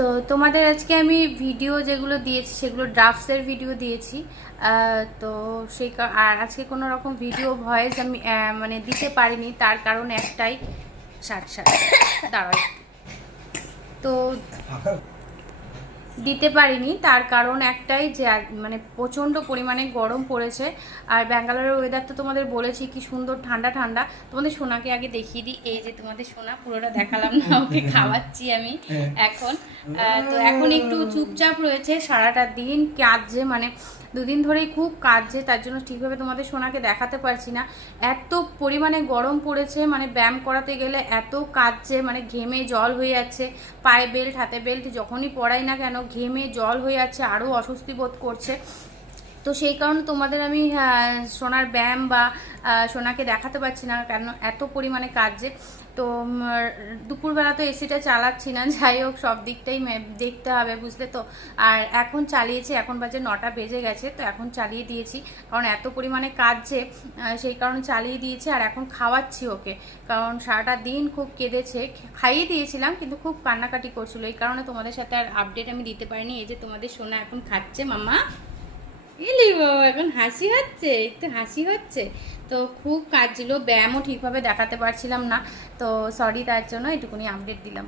তো তোমাদের আজকে আমি ভিডিও যেগুলো দিয়েছি সেগুলো ড্রাফটসের ভিডিও দিয়েছি। তো সেই আর আজকে কোনো রকম ভিডিও ভয়েস আমি মানে দিতে পারিনি, তার কারণ একটাই। ষাট ষাট দাঁড়াও, তো দিতে পারিনি তার কারণ একটাই যে মানে প্রচণ্ড পরিমাণে গরম পড়েছে। আর ব্যাঙ্গালোরের ওয়েদার তো তোমাদের বলেছি কি সুন্দর ঠান্ডা ঠান্ডা। তোমাদের সোনাকে আগে দেখিয়ে দিই, এই যে তোমাদের সোনা, পুরোটা দেখালাম না, ওকে খাওয়াচ্ছি আমি এখন। তো এখন একটু চুপচাপ রয়েছে, সারাটা দিন কাজে, মানে দুদিন ধরেই খুব কাজে, তার জন্য ঠিকভাবে তোমাদের সোনাকে দেখাতে পারছি না। এত পরিমাণে গরম পড়েছে, মানে ব্যায়াম করাতে গেলে এত কাজে, মানে ঘেমে জল হয়ে যাচ্ছে, পায়ে বেল্ট হাতে বেল্ট যখনই পরাই না কেন ঘেমে জল হয়ে যাচ্ছে, আরও অস্বস্তি বোধ করছে। তো সেই কারণে তোমাদের আমি সোনার ব্যায়াম বা সোনাকে দেখাতে পারছি না, কেন এত পরিমাণে কাজে। তো দুপুরবেলা তো এসিটা চালাচ্ছি না, যাই হোক সব দিকটাই দেখতে হবে, বুঝলে তো। আর এখন চালিয়েছি, এখন বাজে 9টা বেজে গেছে, তো এখন চালিয়ে দিয়েছি কারণ এত পরিমাণে কাজ যে, সেই কারণে চালিয়ে দিয়েছি। আর এখন খাওয়াচ্ছি ওকে, কারণ সারাটা দিন খুব কেঁদেছে। খাইয়ে দিয়েছিলাম কিন্তু খুব কান্নাকাটি করছিল, এই কারণে তোমাদের সাথে আর আপডেট আমি দিতে পারিনি। এই যে তোমাদের সোনা এখন খাচ্ছে মামা, এলি বাবা, এখন হাসি হচ্ছে, একটু হাসি হচ্ছে। তো খুব কাজ ছিল, ব্যায়ামও ঠিকভাবে দেখাতে পারছিলাম না, তো সরি, তার জন্য এটুকুনি আপডেট দিলাম।